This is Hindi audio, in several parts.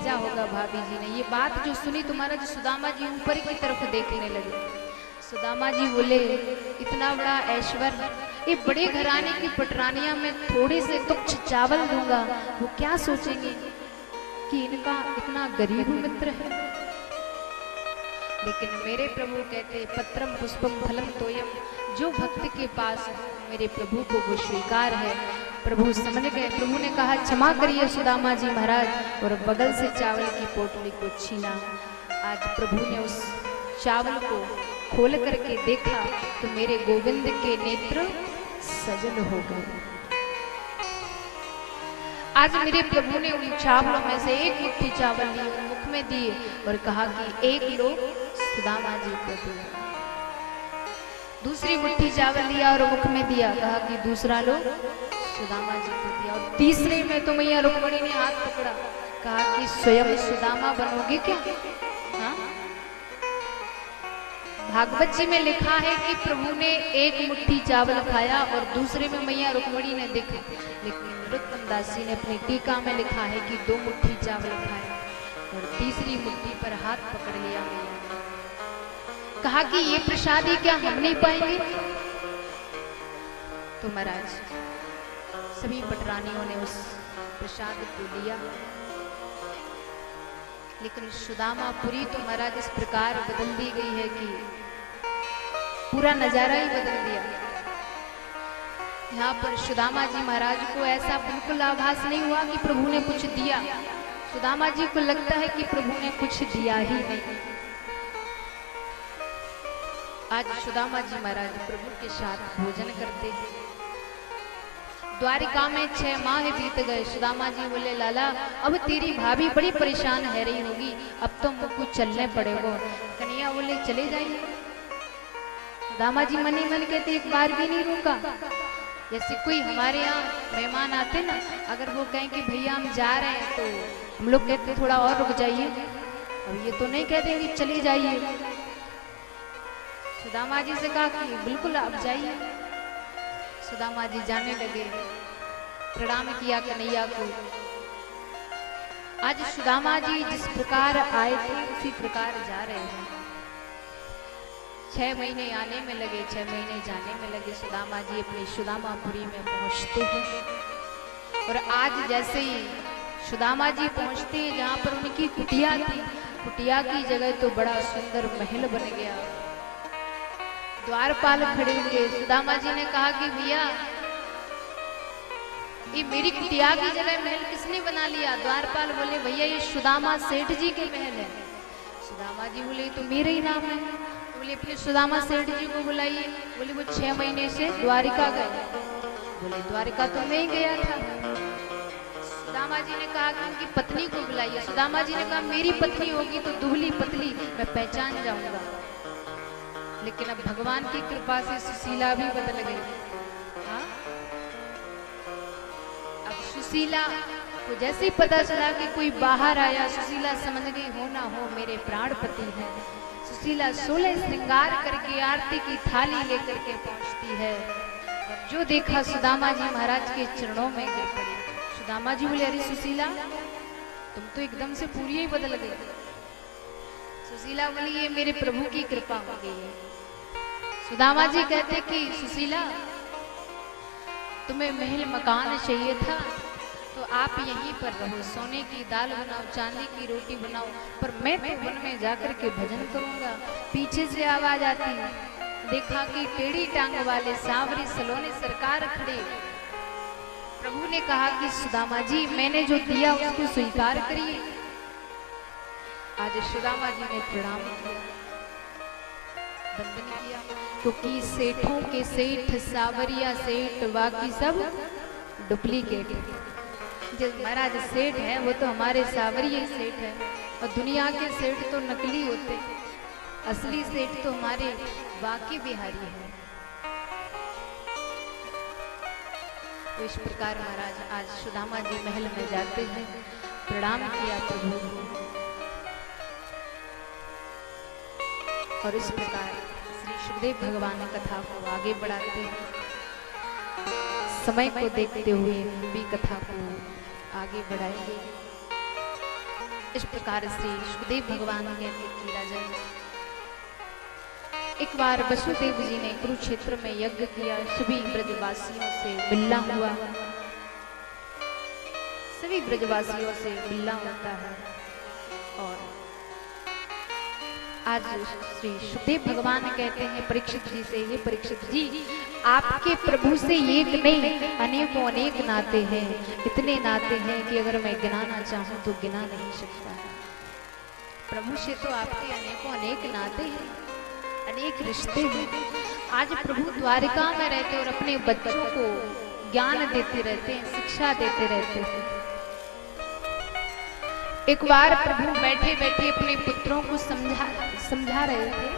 भेजा होगा भाभी जी ने। ये बात जो सुनी तो महाराज सुदामा जी ऊपर की तरफ देखने लगे। सुदामा जी बोले इतना बड़ा ऐश्वर्य, ये बड़े घराने की पटरानियां में थोड़े से तुच्छ चावल दूंगा, वो क्या सोचेंगे कि इनका इतना गरीब मित्र है। लेकिन मेरे प्रभु कहते पत्रम पुष्पम फलम तोयम, जो भक्त के पास मेरे प्रभु को वो स्वीकार है। प्रभु समझ गए। प्रभु ने कहा क्षमा करिए सुदामा जी महाराज, और बगल से चावल की पोटली को छीना। आज प्रभु ने उस चावल को खोल करके देखा तो मेरे गोविंद के नेत्र सजल हो गए। आज मेरे प्रभु ने उन चावलों में से एक मुट्ठी चावल लिए और मुख में दिए और कहा कि एक लो सुदामा जी को दो। दूसरी मुट्ठी चावल लिया और मुख में दिया, कहा कि दूसरा लो सुदामा जी को दिया। और तीसरे में तो मैया रुक्मणी ने हाथ पकड़ा, कहा कि स्वयं सुदामा बनोगे क्या? हाँ, भागवत जी में लिखा है कि प्रभु ने एक मुट्ठी चावल खाया और दूसरे में मैया रुक्मणी ने देखा, लेकिन नरोत्तम दास जी ने अपनी टीका में लिखा है कि 2 मुट्ठी चावल खाया और तीसरी मुट्ठी पर हाथ पकड़ लिया मैया ने, कहा कि ये प्रसादी क्या हम नहीं पाएंगे? तो महाराज सभी पटरानियों ने उस प्रसाद को लिया, लेकिन सुदामापुरी तो महाराज इस प्रकार बदल दी गई है कि पूरा नजारा ही बदल दिया। यहाँ पर सुदामा जी महाराज को ऐसा बिल्कुल आभास नहीं हुआ कि प्रभु ने कुछ दिया। सुदामा जी को लगता है कि प्रभु ने कुछ दिया ही नहीं। आज सुदामा जी महाराज प्रभु के साथ भोजन करते हैं। द्वारिका में 6 माह बीत गए। सुदामा जी बोले लाला अब तेरी भाभी बड़ी परेशान है रही होगी, अब तो मुझको चलने पड़ेगा। कन्हैया बोले चले जाइए। सुदामा जी मन ही मन कहते एक बार भी नहीं रुका। जैसे कोई हमारे यहाँ मेहमान आते ना, अगर वो कहें कि भैया हम जा रहे हैं तो हम लोग कहते थोड़ा और रुक जाइए, अब ये तो नहीं कह देंगे चली जाइए। सुदामा जी से कहा कि बिल्कुल आप जाइए। सुदामा जी जाने लगे, प्रणाम किया कन्हैया को। आज सुदामा जी जिस प्रकार आए थे उसी प्रकार जा रहे हैं। 6 महीने आने में लगे, 6 महीने जाने में लगे। सुदामा जी अपनी सुदामापुरी में पहुंचते हैं और आज जैसे ही सुदामा जी पहुंचते हैं जहां पर उनकी कुटिया थी, कुटिया की जगह तो बड़ा सुंदर महल बन गया। द्वारपाल खड़े हुए। सुदामा जी ने कहा कि भैया ये मेरी कुटिया की जगह महल किसने बना लिया? द्वारपाल बोले भैया ये सुदामा सेठ जी के महल है। सुदामा जी बोले तो मेरा ही नाम है। बोले अपने सुदामा सेठ जी को बुलाइए। बोले वो 6 महीने से द्वारिका गए। बोले द्वारिका तो मैं ही गया था। सुदामा जी ने कहा कि उनकी पत्नी को बुलाइए। सुदामा जी ने कहा मेरी पत्नी होगी तो दुबली पतली मैं पहचान जाऊंगा। लेकिन अब भगवान की कृपा से सुशीला भी बदल गई। हाँ? अब सुशीला को जैसे ही पता चला कि कोई बाहर आया, सुशीला समझ गई हो ना हो मेरे प्राणपति हैं। सुशीला 16 श्रृंगार करके आरती की थाली लेकर के पहुंचती है और जो देखा सुदामा जी महाराज के चरणों में गिर पड़ी। सुदामा जी बोले अरे सुशीला तुम तो एकदम से पूरी ही बदल गई। सुशीला बोली ये मेरे प्रभु की कृपा हो गई है। सुदामा जी कहते कि सुशीला तुम्हें महल मकान चाहिए था तो आप यहीं पर रहो, सोने की दाल बनाओ, चांदी की रोटी बनाओ, पर मैं तो वन में जाकर के भजन करूंगा। पीछे से आवाज आती, देखा कि टेढ़ी टांग वाले सांवरी सलोने सरकार खड़े। प्रभु ने कहा कि सुदामा जी मैंने जो दिया उसको स्वीकार करिए। आज सुदामा जी ने प्रणाम किया, वंदन किया, क्योंकि सेठों के सेठ सावरिया सेठ बाकी सब डुप्लीकेट। जो महाराज सेठ है वो तो हमारे सावरिया सेठ है और दुनिया के सेठ तो नकली होते, असली सेठ तो हमारे बाकी बिहारी है। तो इस प्रकार महाराज आज सुदामा जी महल में जाते हैं, प्रणाम किया प्रभु को और इस प्रकार श्री सुखदेव भगवान कथा को आगे बढ़ाते हैं। समय को देखते हुए भी कथा को आगे बढ़ाएंगे। इस प्रकार श्री सुखदेव भगवान कहते कि राजा, एक बार वसुदेव जी ने कुरुक्षेत्र में यज्ञ किया, सभी ब्रजवासियों से मिलना हुआ, सभी ब्रजवासियों से मिलना होता है। और आज श्री सुखदेव भगवान कहते हैं परीक्षित जी से, ये परीक्षित जी, आपके प्रभु से एक नहीं अनेकों अनेक नाते हैं, इतने नाते हैं कि अगर मैं गिनाना चाहूं तो गिना नहीं सकता। प्रभु से तो आपके अनेकों अनेक नाते हैं, अनेक रिश्ते हैं। आज प्रभु द्वारिका में रहते और अपने बच्चों को ज्ञान देते रहते हैं, शिक्षा देते रहते हैं। एक बार प्रभु बैठे बैठे अपने पुत्रों को समझा रहे थे।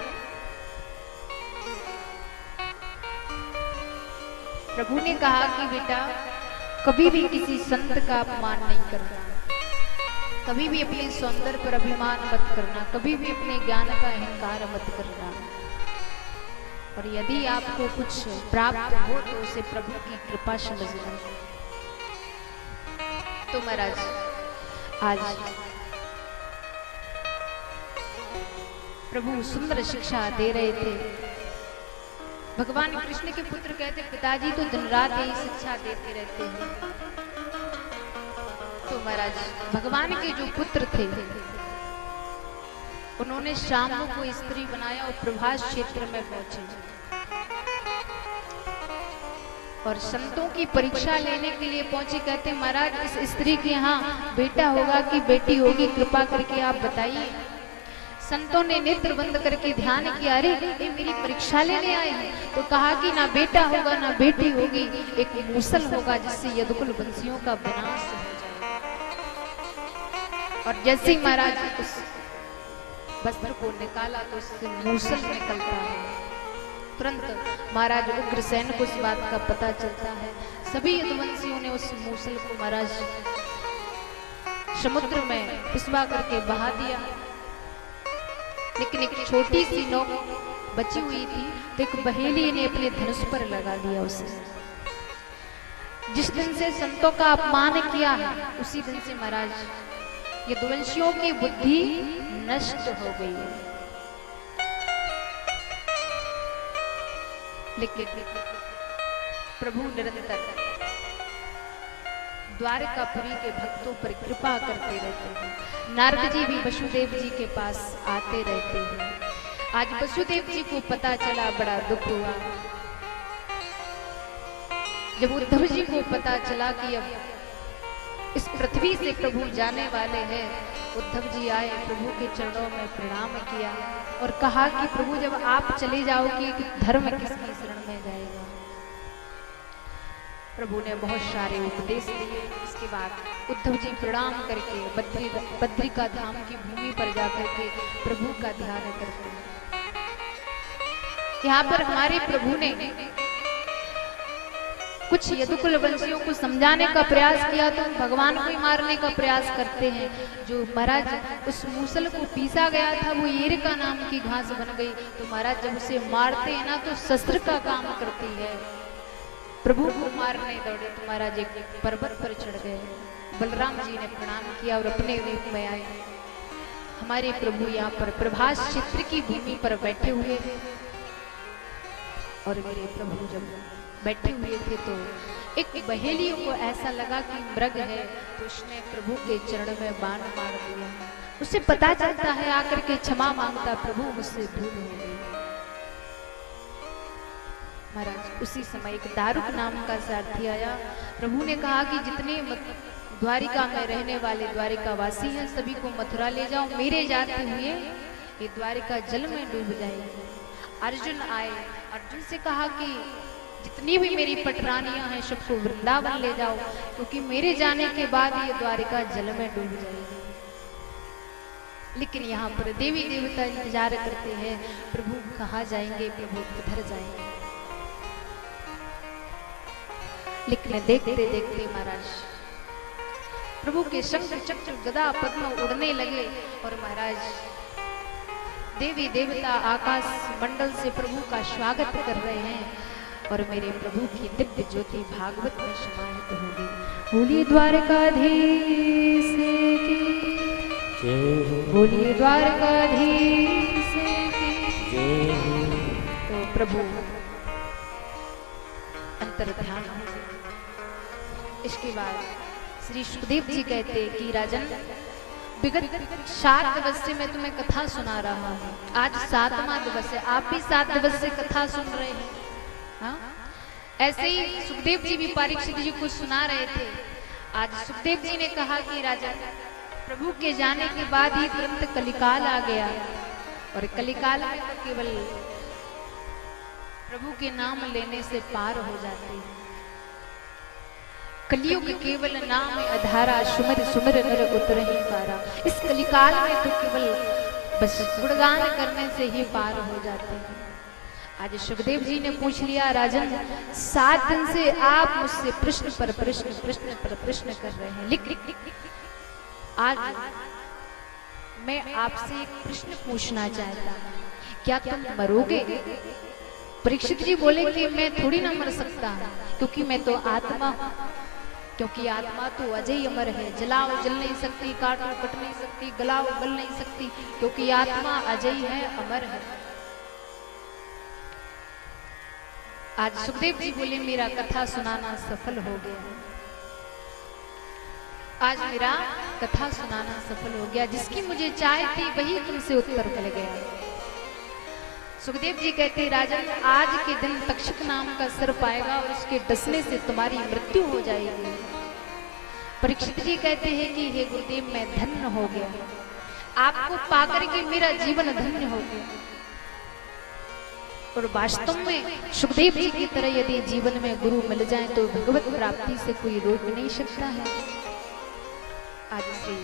प्रभु ने कहा कि बेटा, कभी भी किसी संत का अपमान नहीं करना, कभी भी अपने सौंदर्य पर अभिमान मत करना, कभी भी अपने ज्ञान का अहंकार मत करना। और यदि आपको कुछ प्राप्त हो तो उसे प्रभु की कृपा समझना। तो महाराज आज प्रभु सुंदर शिक्षा दे रहे थे। भगवान कृष्ण के पुत्र कहते, पिताजी तो दिन रात यही शिक्षा देते रहते हैं। तो महाराज भगवान के जो पुत्र थे उन्होंने शाम को स्त्री बनाया और प्रभास क्षेत्र में पहुंचे और संतों की परीक्षा लेने के लिए पहुंचे। कहते महाराज, इस स्त्री के यहाँ बेटा होगा कि बेटी होगी, कृपा करके आप बताइए। संतों ने नेत्र बंद करके ध्यान किया, अरे ये मेरी परीक्षा लेने आए हैं। तो कहा कि ना बेटा होगा ना बेटी होगी, एक मूसल होगा जिससे यदुकुल वंशियों का विनाश हो जाए। और जैसे ही महाराज उस वस्त्र को निकाला तो उससे मूसल निकलता है। तुरंत महाराज उग्रसेन को इस बात का पता चलता है। सभी यदुवंशियों ने उस मूसल को महाराज समुद्र में पिसवा करके बहा दिया। लेकिन एक छोटी सी नोक बची हुई थी तो एक बहेली ने अपने धनुष पर लगा दिया उसे। जिस दिन से संतों का अपमान किया उसी दिन से महाराज यदुवंशियों की बुद्धि नष्ट हो गई है। लेकिन प्रभु निरंतर द्वारकापुरी के भक्तों पर कृपा करते रहते हैं। नारद जी भी वसुदेव जी के पास आते रहते हैं। आज वसुदेव जी को पता चला, बड़ा दुख हुआ। जब उद्धव जी को पता चला कि अब इस पृथ्वी से प्रभु जाने वाले हैं, उद्धव जी आए, प्रभु के चरणों में प्रणाम किया और कहा कि प्रभु जब आप चले जाओगे कि धर्म किसकी शरण में जाएगा। प्रभु ने बहुत सारे उपदेश दिए। इसके बाद उद्धव जी प्रणाम करके बद्रिका धाम की भूमि पर जाकर के प्रभु का ध्यान करते हैं। यहाँ पर हमारे प्रभु ने कुछ यदुकुल वंशियों को समझाने का प्रयास किया तो भगवान को ही मारने का प्रयास करते हैं। जो महाराज उस मूसल को पीसा गया था वो एरिका नाम की घास बन गई। तो महाराज जब उसे मारते हैं ना तो शस्त्र का काम करती है। प्रभु को मारने दौड़े तो महाराज एक पर्वत पर चढ़ गए। बलराम जी ने प्रणाम किया और अपने रूप में आए। हमारे प्रभु यहाँ पर प्रभास क्षेत्र की भूमि पर बैठे हुए थे और मेरे प्रभु जब बैठे हुए थे तो एक बहेलियों को ऐसा लगा कि मृग है तो उसने प्रभु के चरण में बाण मार दिया। उसे पता चलता है, आकर के क्षमा मांगता, प्रभु मुझसे भूल हो गई। महाराज उसी समय एक दारुक नाम का सारथी आया। प्रभु ने कहा कि जितने द्वारिका में रहने वाले द्वारिका वासी हैं सभी को मथुरा ले जाओ, मेरे जाते हुए ये द्वारिका जल में डूब जाएगी। अर्जुन आए, अर्जुन से कहा कि जितनी भी मेरी पटरानियां हैं सबको वृंदावन ले जाओ, क्योंकि मेरे जाने के बाद ये द्वारिका जल में डूब जाएगी। लेकिन यहाँ पर देवी देवता इंतजार करते हैं, प्रभु कहाँ जाएंगे, प्रभु किधर जाएंगे। लेकिन देखते देखते महाराज प्रभु के शंख चक्र गदा पद्म उड़ने लगे और महाराज देवी देवता आकाश मंडल से प्रभु का स्वागत कर रहे हैं और मेरे प्रभु की दिव्य ज्योति भागवत में समाहित हो गई। बोली द्वारकाधीश की बोलिए द्वारकाधीश की। तो प्रभु अंतर ध्यान। इसके बाद श्री सुखदेव जी कहते हैं कि राजन, विगत 7 दिवस से मैं तुम्हें कथा सुना रहा हूँ। आज 7वां दिवस है, आप भी 7 दिवस से कथा सुन रहे हैं। हाँ? ऐसे ही सुखदेव जी भी परीक्षित जी को सुना रहे थे। आज सुखदेव जी ने कहा कि राजा, प्रभु के जाने के बाद ही तुरंत कलिकाल आ गया, और कलिकाल में तो केवल प्रभु के नाम लेने से पार हो जाते हैं। कलियुग केवल नाम अधारा, सुमर सुमर नर उतरहि पारा। इस कलिकाल में तो केवल बस गुणगान करने से ही पार हो जाते हैं। आज सुखदेव जी ने पूछ लिया, राजन 7 दिन से आप मुझसे प्रश्न पर प्रश्न कर रहे हैं। लिख आज मैं आपसे एक प्रश्न पूछना चाहता हूँ, क्या तुम मरोगे? परीक्षित जी बोले कि मैं थोड़ी ना मर सकता, क्योंकि मैं तो आत्मा हूं। क्योंकि आत्मा तो अजय अमर है, जलाओ जल नहीं सकती, काटो कट नहीं सकती, गलाओ गल नहीं सकती, क्योंकि आत्मा अजय है, अमर है। आज सुखदेव जी बोले, मेरा कथा सुनाना सफल हो गया। आज मेरा कथा सुनाना सफल हो गया। जिसकी मुझे चाह थी वही तुमसे उत्तर मिल गया। सुखदेव जी कहते, राजन आज के दिन तक्षक नाम का सर्प आएगा और उसके डसने से तुम्हारी मृत्यु हो जाएगी। परीक्षित जी कहते हैं कि हे गुरुदेव, मैं धन्य हो गया, आपको पाकर के मेरा जीवन धन्य हो गया। और वास्तव में सुखदेव जी की तरह यदि जीवन में गुरु मिल जाए तो भगवत प्राप्ति से कोई रोक नहीं सकता है। आज से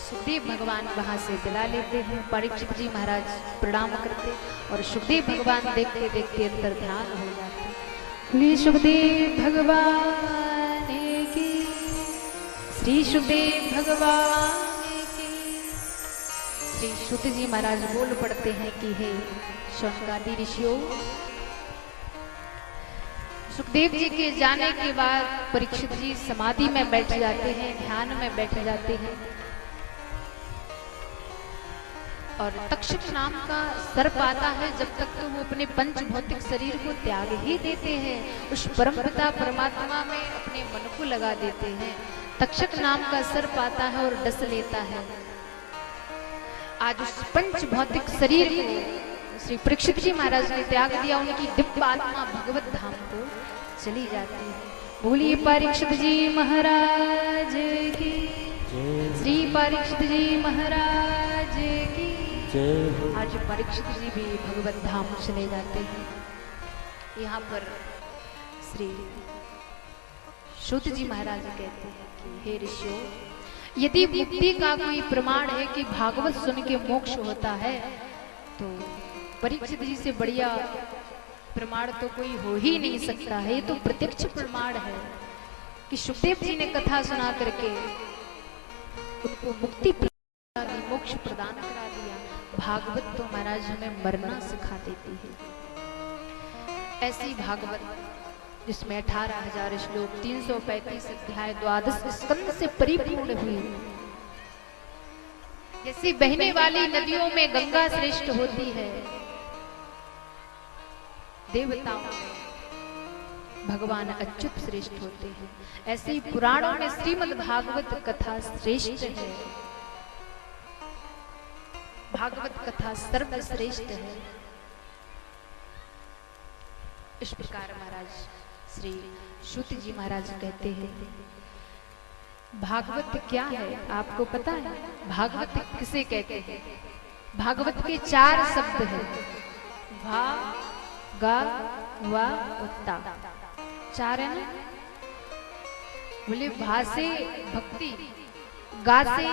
सुखदेव भगवान वहां से विदा लेते हैं। परीक्षित जी महाराज प्रणाम करते और सुखदेव भगवान देखते देखते अंतर ध्यान हो जाते। बोलिए सुखदेव भगवान की, श्री सुखदेव भगवान की। श्री सुत जी महाराज बोल पड़ते हैं कि हे शौनकादि ऋषियों, सुखदेव जी के जाने के बाद परीक्षित जी समाधि में बैठ जाते हैं, ध्यान में बैठ जाते हैं। और तक्षक नाम का सर्प आता है, जब तक तो वो अपने पंच भौतिक शरीर को त्याग ही देते हैं, उस परमपिता परमात्मा में अपने मन को लगा देते हैं। तक्षक नाम का सर्प आता है और डस लेता है। आज उस पंच भौतिक शरीर को श्री परीक्षित जी महाराज ने त्याग दिया, उनकी दिव्य आत्मा भगवत धाम को चली जाती है। बोलिए परीक्षित जी महाराज की, श्री परीक्षित जी महाराज की। आज परीक्षित जी भी भगवत धाम चले जाते हैं। यहाँ पर श्री सूत जी महाराज कहते हैं कि हे ऋषियों, यदि मुक्ति का कोई प्रमाण है कि भागवत सुन के मोक्ष होता है, तो परीक्षित जी से बढ़िया प्रमाण तो कोई हो ही नहीं सकता है। ये तो प्रत्यक्ष प्रमाण है कि सुखदेव जी ने कथा सुना करके उनको मुक्ति प्रदान, मोक्ष प्रदान करा दिया। भागवत तो महाराज हमें मरना सिखा देती है। ऐसी भागवत जिसमें 18,000 श्लोक, 335 अध्याय, 12 स्कंद से परिपूर्ण हुई। जैसी बहने वाली नदियों में गंगा श्रेष्ठ होती है, देवताओं में भगवान अच्युत श्रेष्ठ होते हैं, ऐसे ही पुराणों में श्रीमद् भागवत कथा श्रेष्ठ है। भागवत कथा सर्वश्रेष्ठ है। इस प्रकार महाराज श्री सूत जी महाराज कहते हैं, भागवत क्या है आपको पता है? भागवत किसे कहते हैं? भागवत के 4 शब्द हैं, भा, गा, वा, उत्ता। 4 है ना? बोले भा से भक्ति, गा से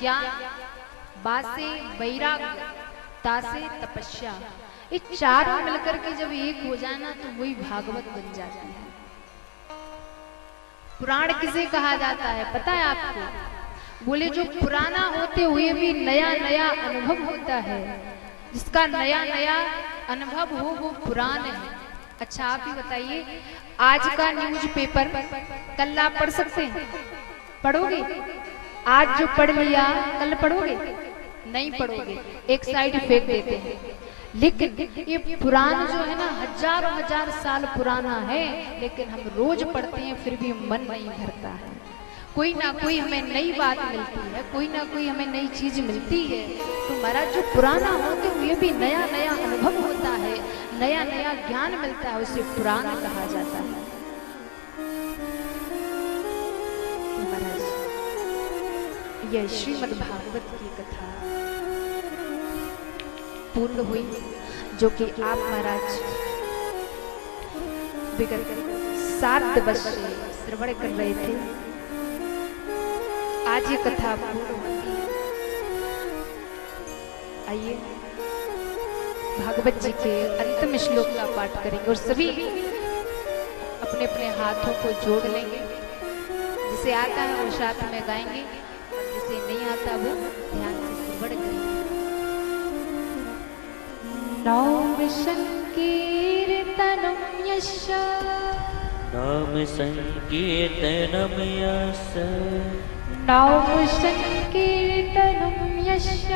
ज्ञान, बा से वैराग्य, ता से तपस्या। ये चारों मिलकर के जब एक हो जाए ना तो वही भागवत बन जाती है। पुराण किसे कहा जाता है पता है आपको? बोले जो पुराना होते हुए भी नया नया अनुभव होता है, जिसका नया नया अनुभव हो वो पुराण है। अच्छा आप ही बताइए, आज का न्यूज़पेपर कल आप पढ़ सकते हैं? पढ़ोगे? आज जो पढ़ लिया कल पढ़ोगे नहीं पढ़ोगे, एक साइड फेंक देते हैं। लेकिन ये पुराण जो है ना हजारों हजार साल पुराना है, लेकिन हम रोज पढ़ते हैं फिर भी मन नहीं भरता है। कोई ना कोई हमें नई बात मिलती है, कोई ना कोई हमें नई चीज मिलती है। तो महाराज जो पुराना होते हुए भी नया नया अनुभव होता है, नया नया ज्ञान मिलता है, उसे पुराण कहा जाता है। महाराज यह श्रीमद् भागवत की कथा पूर्ण हुई, जो कि आप महाराज विगत 7 वर्ष से श्रवण कर रहे थे। आज ये कथा पूर्ण होती है। आइए भागवत जी के अंतिम श्लोक का पाठ करेंगे और सभी अपने अपने हाथों को जोड़ लेंगे। जिसे आता है वो साथ में गाएंगे और जिसे नहीं आता वो ध्यान से श्रवण करेंगे। नाम संकीर्तनं यस्य, नाम संकीर्तनं यस्य, नाम संकीर्तनं यस्य,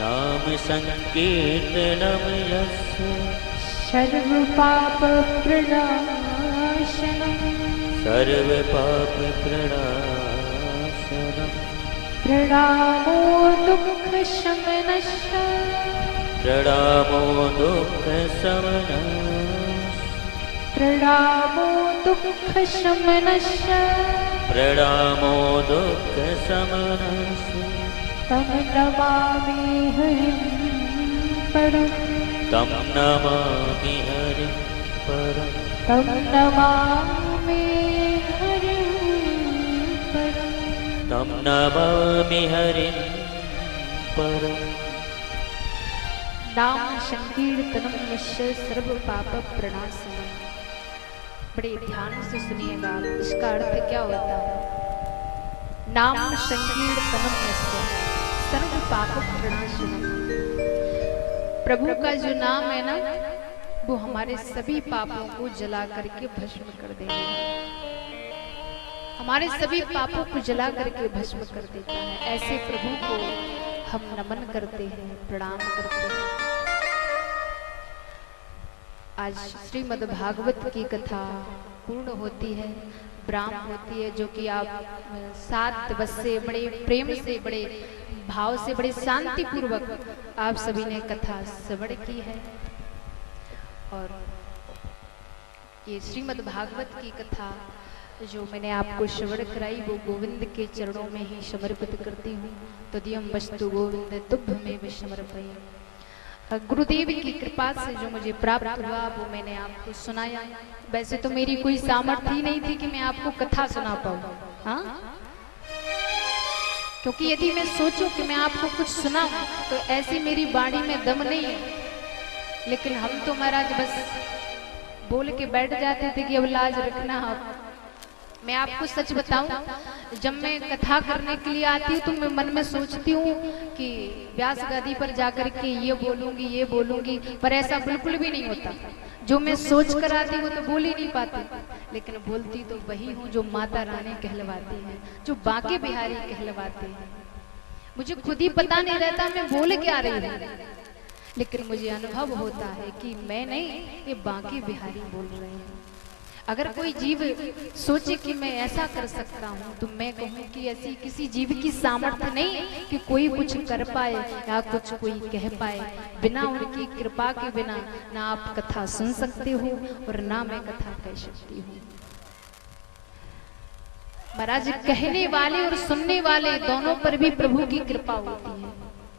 नाम संकीर्तनं यस्य, सर्वपापप्रणाशनं, सर्वपापप्रणाशनं, प्रणामो दुःखशमनश्च, प्रणामो दुःखशमनः, प्रणामो दुःखशमनश्च, प्रणामो दुःखशमनः, तं नमामि हरिं परं, तं नमामि हरिं परं, तं नमामि हरिं परं, तं नमामि हरिं परं। नाम संकीर्तनं यस्य सर्वपापप्रणाशनं। बड़े ध्यान से सुनिएगा, इसका अर्थ क्या होता है। नाम संकीर्तनं यस्य सर्वपापप्रणाशनं। प्रभु का जो नाम है ना, वो हमारे सभी पापों को जला करके भस्म कर देगा। हमारे सभी पापों को जला करके भस्म कर देता है। ऐसे प्रभु को हम नमन करते हैं, प्रणाम करते हैं। आज श्रीमद् भागवत की कथा पूर्ण होती है, ब्राह्म होती है, जो कि आप 7 दिवस से बड़े प्रेम से, बड़े भाव से, बड़े शांति पूर्वक आप सभी ने कथा श्रवण की है। और ये श्रीमद् भागवत की कथा जो मैंने आपको श्रवण कराई, वो गोविंद के चरणों में ही समर्पित करती हूँ। तदीयं वस्तु गोविंद तुभ्यमेव समर्पयामि। गुरुदेव की कृपा से जो मुझे प्राप्त हुआ वो मैंने आपको सुनाया। वैसे तो मेरी कोई सामर्थ्य ही नहीं थी कि मैं आपको कथा सुना पाऊँ, हाँ? क्योंकि यदि मैं सोचूं कि मैं आपको कुछ सुनाऊं तो ऐसी मेरी वाणी में दम नहीं है। लेकिन हम तो महाराज बस बोल के बैठ जाते थे कि अब लाज रखना आप। मैं आपको सच बताऊं, जब मैं कथा करने के लिए आती हूँ तो मैं मन में सोचती हूँ कि व्यास गादी पर जाकर के ये बोलूंगी, पर ऐसा बिल्कुल भी नहीं होता। जो मैं सोच कर आती हूँ तो बोल ही नहीं पाती, लेकिन बोलती तो वही हूँ जो माता रानी कहलवाती है, जो बांके बिहारी कहलवाती है। मुझे खुद ही पता नहीं रहता मैं बोल क्या रही हूँ, लेकिन मुझे अनुभव होता है कि मैं नहीं, ये बांके बिहारी बोल रहे हैं। अगर कोई जीव सोचे कि मैं ऐसा कर सकता हूँ तो मैं कहूँ कि ऐसी किसी जीव की सामर्थ्य नहीं कि कोई कुछ कर पाए या कुछ कोई कह पाए। बिना उनकी कृपा के बिना ना आप कथा सुन सकते हो और ना मैं कथा कह सकती हूँ। महाराज, कहने वाले और सुनने वाले दोनों पर भी प्रभु की कृपा होती है।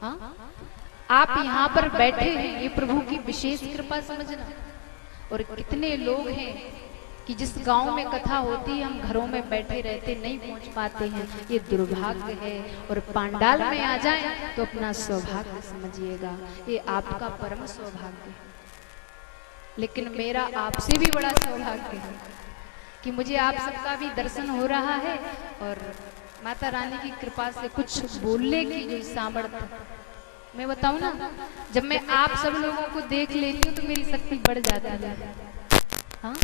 हाँ, आप यहाँ पर बैठे हैं, ये प्रभु की विशेष कृपा समझना। और कितने लोग हैं कि जिस गांव में कथा होती है हम घरों में बैठे रहते नहीं पहुंच पाते हैं, ये दुर्भाग्य है। और पांडाल में आ जाए तो अपना सौभाग्य समझिएगा, ये आपका परम सौभाग्य है। लेकिन मेरा आपसे भी बड़ा सौभाग्य है कि मुझे आप सबका भी दर्शन हो रहा है और माता रानी की कृपा से कुछ बोलने की जो सामर्थ्य, मैं बताऊं ना, जब मैं आप सब लोगों को देख लेती हूँ तो मेरी शक्ति बढ़ जाती है। हाँ,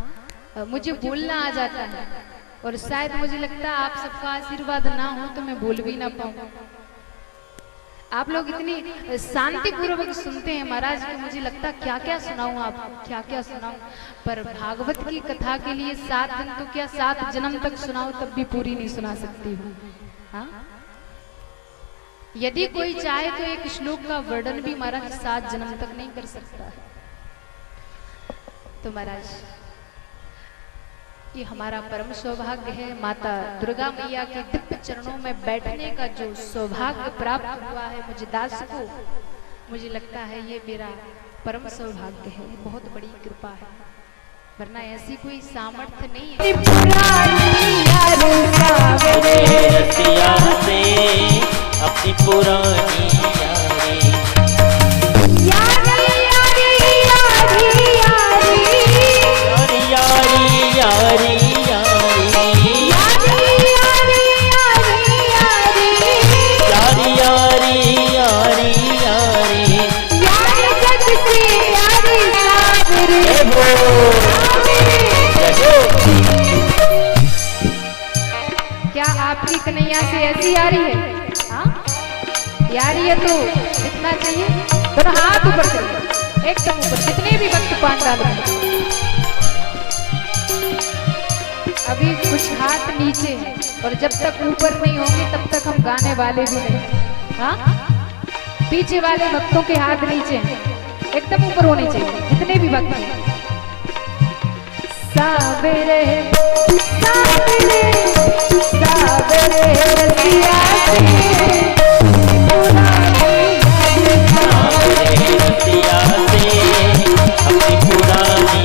मुझे बोलना आ जाता है। और शायद मुझे लगता है आप सबका आशीर्वाद ना हो तो मैं बोल भी ना पाऊं। आप लोग इतनी शांति पूर्वक सुनते हैं महाराज कि मुझे लगता क्या क्या सुनाऊं, आपको क्या क्या सुनाऊं। पर भागवत की कथा के लिए 7 दिन तो क्या 7 जन्म तक सुनाओ तब भी पूरी नहीं सुना सकती हूँ। हाँ, यदि कोई चाहे तो एक श्लोक का वर्णन भी महाराज 7 जन्म तक नहीं कर सकता है। तो महाराज ये हमारा परम सौभाग्य है, माता दुर्गा मैया के दिव्य चरणों में बैठने का जो सौभाग्य प्राप्त हुआ है मुझे दास को, मुझे लगता है ये मेरा परम सौभाग्य है, बहुत बड़ी कृपा है, वरना ऐसी कोई सामर्थ्य नहीं है। अपनी पुरानी आपकी कन्हैया से ऐसी आ रही है? हाँ, यारी है तो इतना चाहिए, दोनों हाथ ऊपर करिए, एकदम ऊपर, जितने भी वक्त पान डाल अभी कुछ हाथ नीचे हैं और जब तक ऊपर नहीं होंगे तब तक हम गाने वाले भी नहीं। हाँ, पीछे वाले भक्तों के हाथ नीचे हैं, एकदम ऊपर होने चाहिए जितने भी भक्त हैं। सावेरे सावेरे सावेरे रसिया से अपनी पुरानी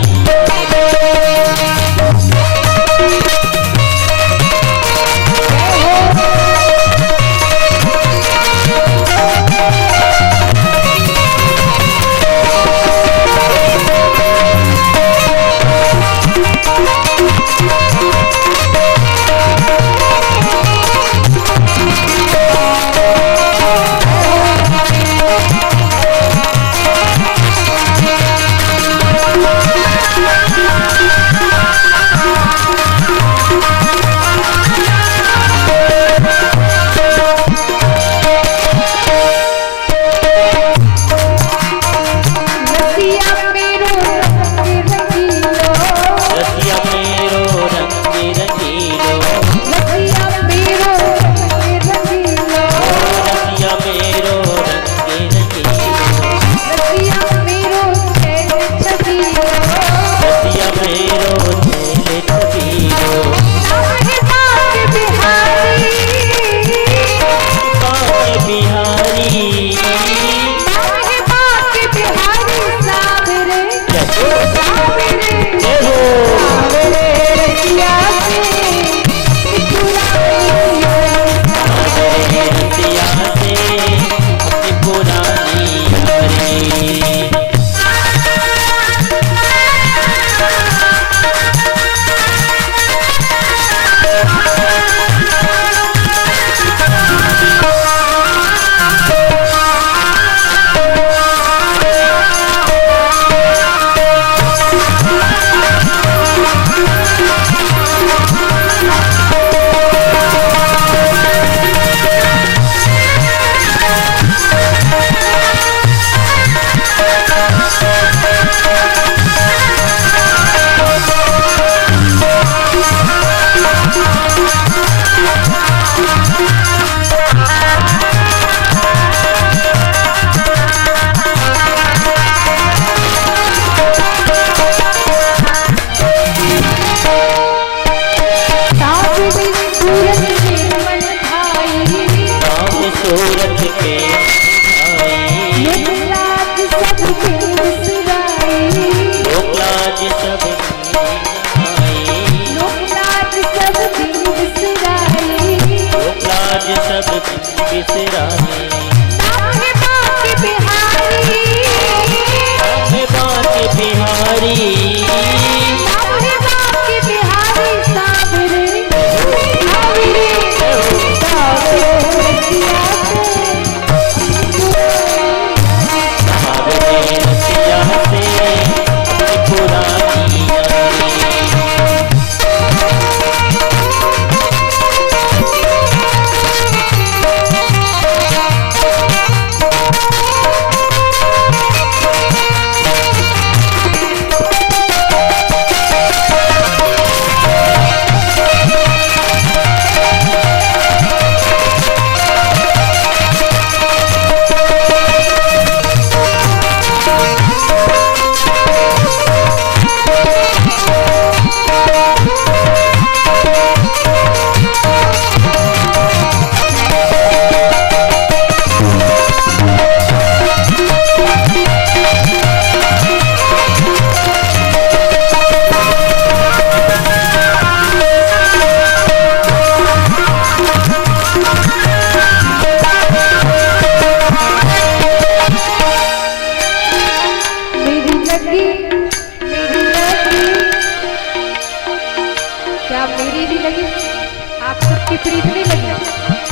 प्रीत नहीं लगी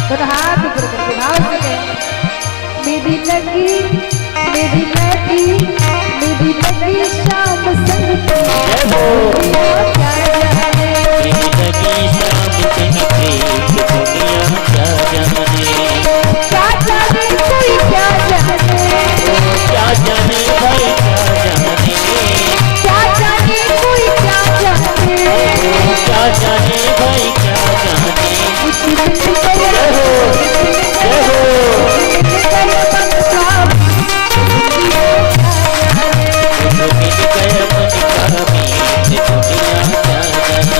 तो हाथ ऊपर करके भाव से कहे मेरी लगी मेरी लगी मेरी लगी शाम संग जय हो क्या जाने मेरी लगी शाम संग प्रीत दुनिया क्या जाने क्या जाने कोई क्या जाने क्या जाने भाई क्या जाने क्या जाने कोई क्या जाने क्या जाने भाई क्या जाने उसी दिन गया जय हो जय हो मिल गया मन का मीत दुनिया क्या जाने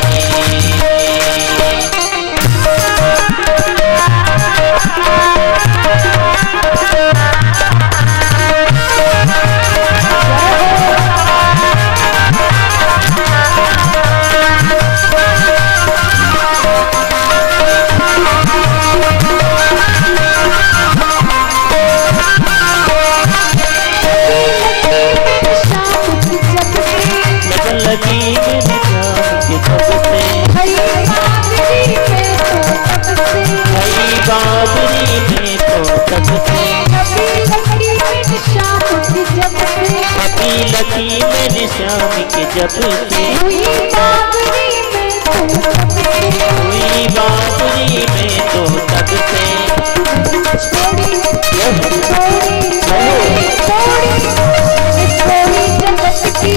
लगन लगी मेरी जान के जब से हरी बाबरी में तो तब से कभी लगी मेरी शाम की जब से कभी लगी मेरी शाम के जब से हुई बाबरी में तो तब से हुई बाबरी में तो तब से छोड़ी यह छोड़ी छोड़ी छोड़ी जगत की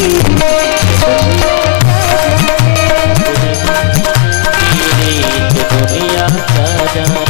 दुनिया क्या जाने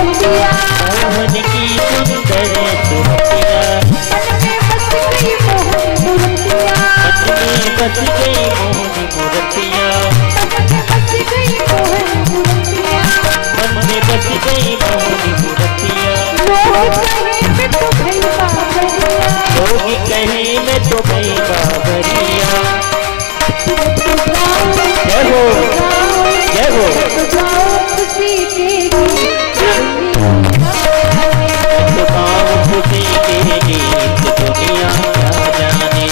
मोहन की सुंदर सुरतिया मन में बस गई मोहन मूर्तिया मन में बस गई मोहन मूर्तिया लोग कहे मैं तो गई बाबरिया जय हो जय हो खुशी के तो गाँव खुशी के गीत दुनिया क्या जाने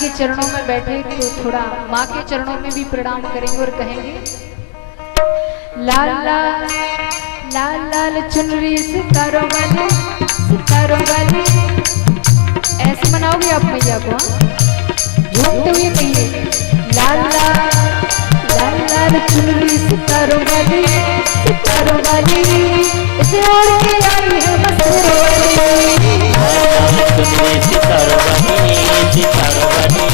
के चरणों में बैठे तो थोड़ा माँ के चरणों में भी प्रणाम करेंगे और कहेंगे लाल लाल लाल लाल चुनरी सितारों वाली सितारों वाली। ऐसे मनाओगे आप मैया को, झूमते हुए कहिए लाल लाल लाल लाल चुनरी सितारों वाली सितारों वाली। इसे ओढ़ के आई है मसूर वाली चुनरी सितारों वाली सितारों वाली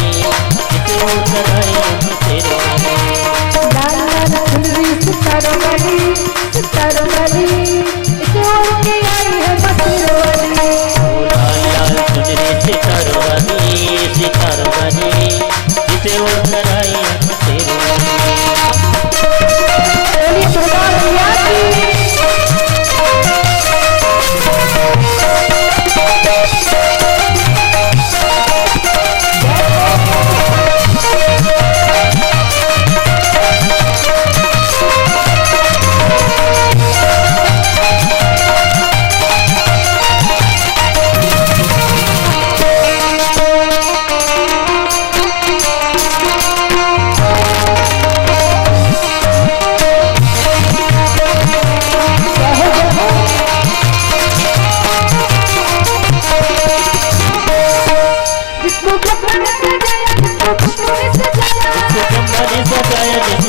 इसे ओढ़ कर आई है मसूर वाली। लाल लाल चुनरी सितारों वाली सितारों वाली। इसे ओढ़ के आई है मसूर वाली। लाल लाल चुनरी सितारों वाली सितारों वाली इसे ओढ़ कर आई है मसूर वाली। बोलिए दुर्गा मैया की। जय हो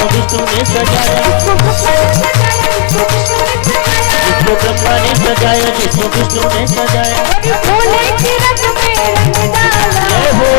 जिसको विष्णु ने सजाया, जिसको ब्रह्मा ने सजाया, जिसको विष्णु ने सजाया। भोले के रंग में रंग डाला। जय हो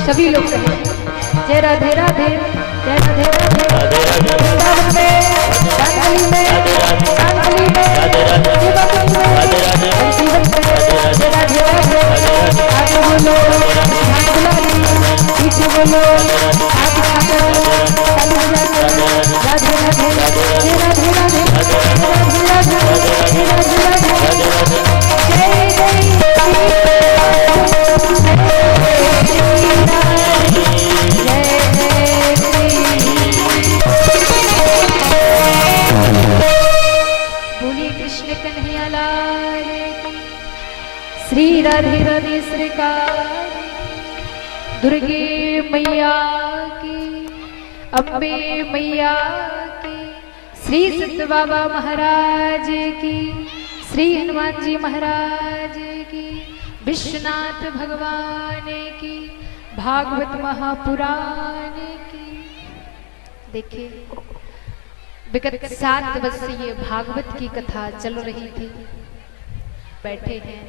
सभी लोग कहें जय राधे राधे, जय राधे राधे, वृंदावन में, रामगली में, रामगली में, जीवन में, जीवन में, जय राधे राधे, आगे बोलो, ध्यान बुलानी, पीछे बोलो, हाथ उठाकर, ताली बजाकर, राधे राधे, जय राधे राधे, जय राधे राधे, जय राधे राधे, जय जय श्री राधे राधे श्रीकाल। दुर्गे मैया की, अम्बे मैया की, श्री सिद्ध बाबा महाराज की, श्री हनुमान जी महाराज की, विश्वनाथ भगवान की, भागवत महापुराण की। देखिए विगत 7 वर्ष से ये भागवत की कथा चल रही थी। बैठे हैं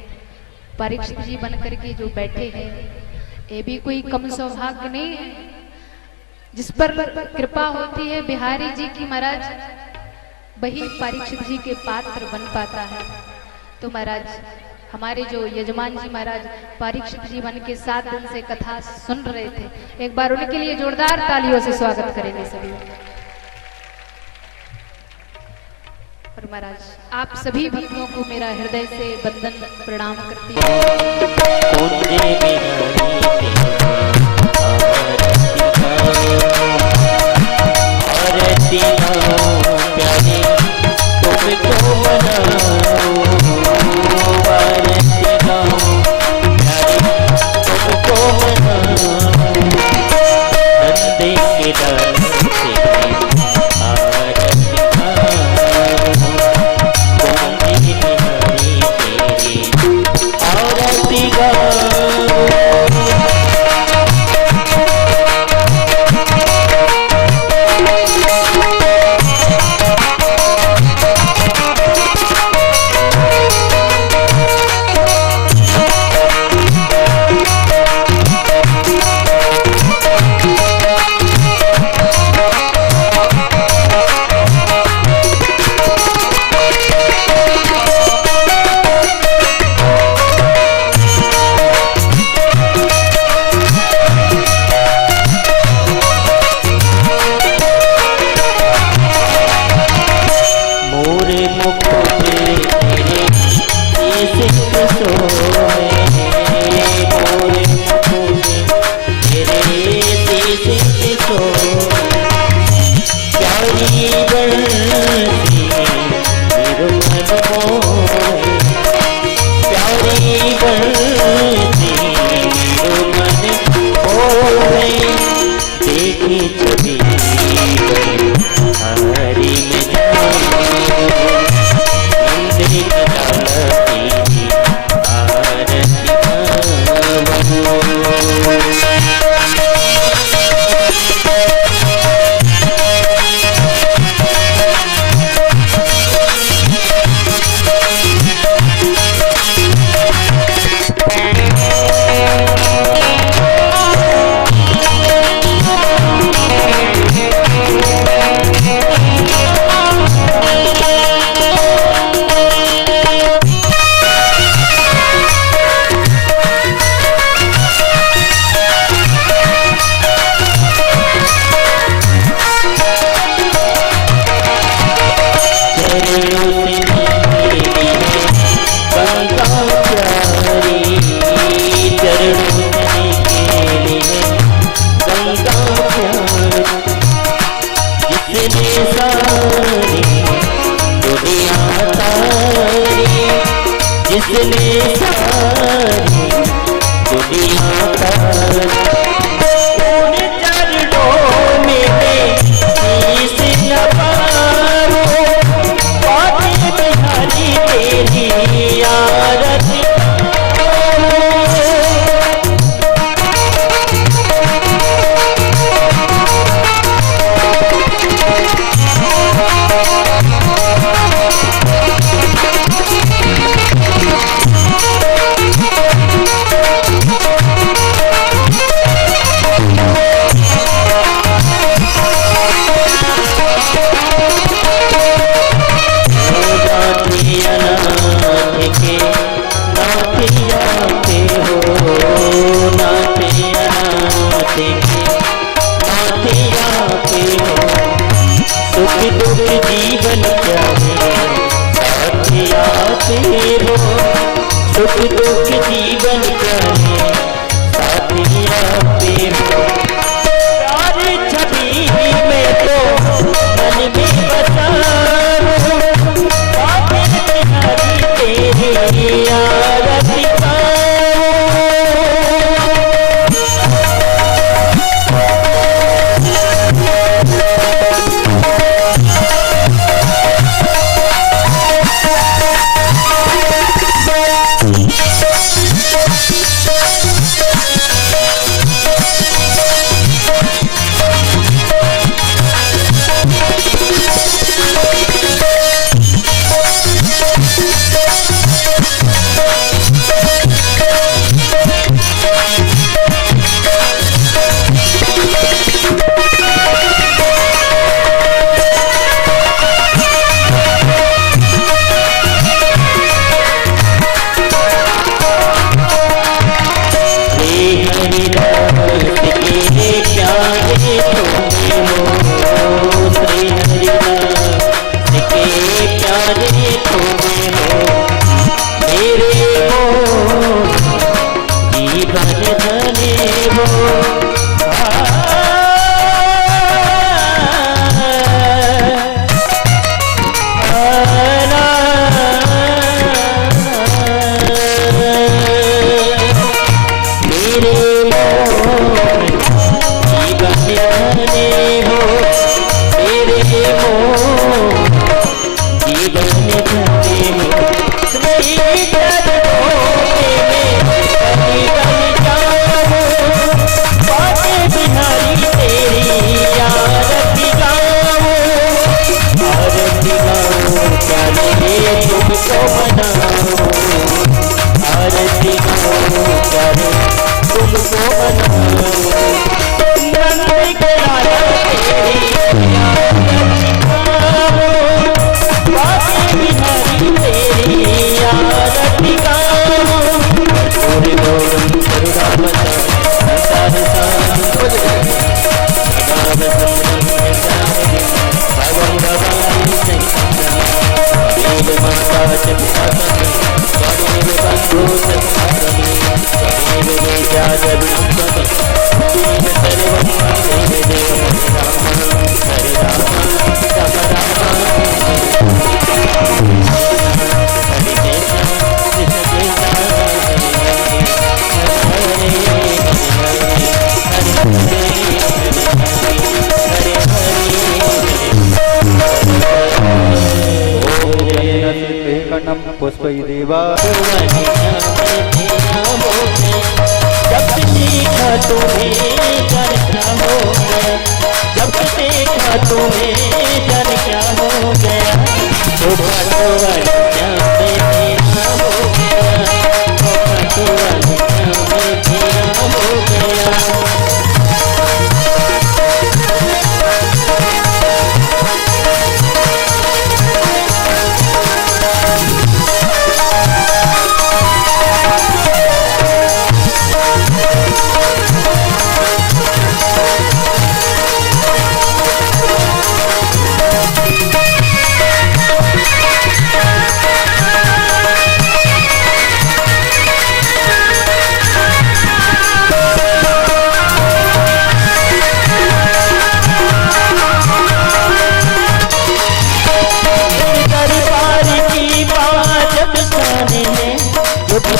परीक्षित जी बनकर के जो बैठे हैं, ये भी कोई कम सौभाग्य नहीं है। जिस पर कृपा होती है बिहारी जी की महाराज, वही परीक्षित जी के पात्र बन पाता है। तो महाराज हमारे जो यजमान जी महाराज परीक्षित जी बन के 7 दिन से कथा सुन रहे थे, एक बार उनके लिए जोरदार तालियों से स्वागत करेंगे सभी। और महाराज आप सभी भक्तों को मेरा हृदय से वंदन प्रणाम करती देखी छवि हरी में मंदिर की आरती जिसने सारी दुनिया पर उन चरणों में शीश नवारो बातें बिहारी तेरी आरती सुख दुख जीवन क्या है साथिया तेरो सुख दुख जीवन क्या है साथिया तेरो प्यारी छवि में तो मन में बसाओ बातें बिहारी तेरी आरती Hare पुष्प देवा वाली जान तेरा हो गया। जब से देखा तुम्हें जान क्या हो गया, जब से देखा तुम्हें जान क्या हो गया। तो वाली जान तेरा हो गया, तो वाली जान तेरा हो गया।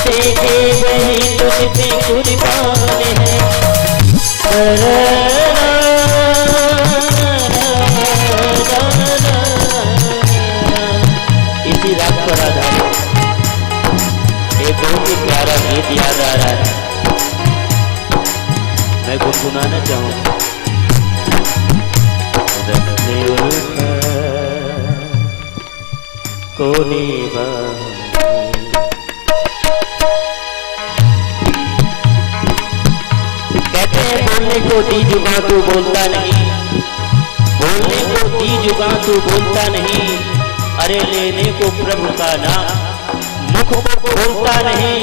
देखे वही तुझ पे कुर्बान है। इसी रात पर आधारित एक बहुत ही प्यारा गीत याद आ रहा है, मैं गुनगुनाना चाहूँगा। कोने बोलने को दी जुबां तू बोलता नहीं, बोलने को दी जुबां तू बोलता नहीं। अरे लेने को प्रभु का नाम मुख को बोलता नहीं।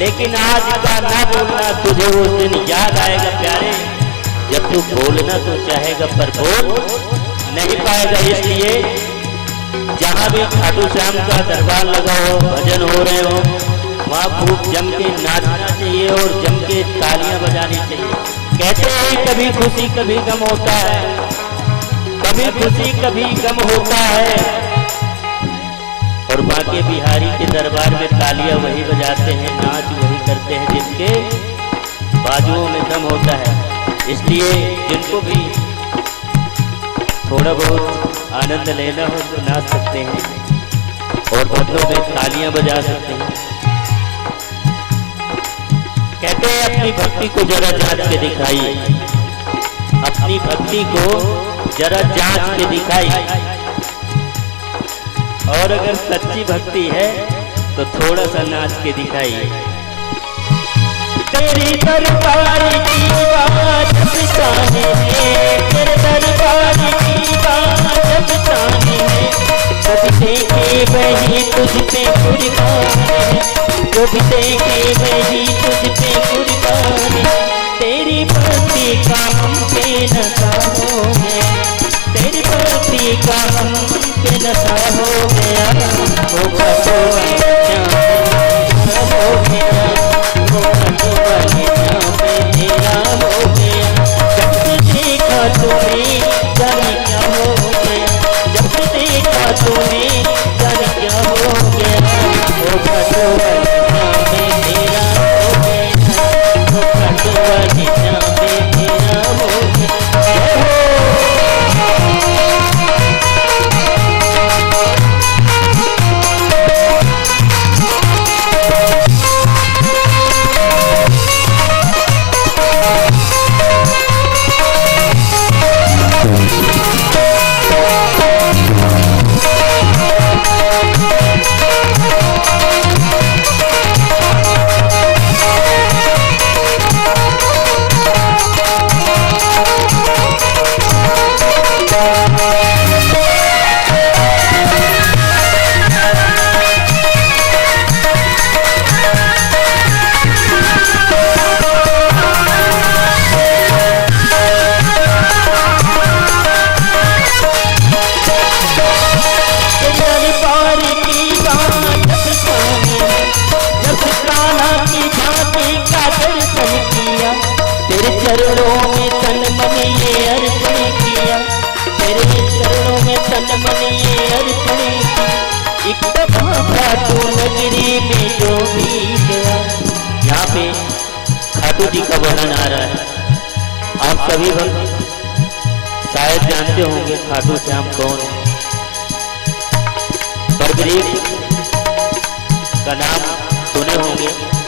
लेकिन आज का ना बोलना तुझे वो दिन याद आएगा प्यारे, जब तू बोलना तो चाहेगा पर बोल नहीं पाएगा। इसलिए जहाँ भी खाटू श्याम का दरबार लगा हो, भजन हो रहे हो, वहाँ खूब जम के नाचना चाहिए और जम के तालियां बजानी चाहिए। कहते हैं कभी खुशी कभी गम होता है, कभी खुशी कभी गम होता है। और बांके बिहारी के दरबार में तालियां वही बजाते हैं, नाच वही करते हैं जिनके बाजुओं में दम होता है। इसलिए जिनको भी थोड़ा बहुत आनंद लेना हो तो नाच सकते हैं और बदलों में तालियां बजा सकते हैं। कहते हैं अपनी भक्ति को जरा जांच के दिखाइए, अपनी भक्ति को जरा जांच के दिखाइए। और अगर सच्ची भक्ति है तो थोड़ा सा नाच के दिखाइए। तेरी दरबार की बात अफसाने है, तेरे दरबार की बात अफसाने है। जब देखे वही तुझ पे कुर्बान है, जब देखे वही तुझ पे कुर्बान है। तेरी भक्ति का हम पे नशा हो गया, तेरी भक्ति का हम पे नशा हो गया। हो गया हो गया, तेरा हो गया। जब से देखा तुम्हें जाने क्या हो गया, जब से देखा तुम्हें जाने क्या हो गया। तेरा हो गया, तेरा हो गया। चरणों में तन मन ये अर्पण किया, तेरे चरणों में तन मन ये अर्पण किया। एक दफा खाटू नगरी में जो भी गया। यहाँ पे खाटू जी का वर्णन आ रहा है। आप सभी भक्त शायद जानते होंगे खाटू श्याम कौन है। पर गरीब का नाम सुने होंगे।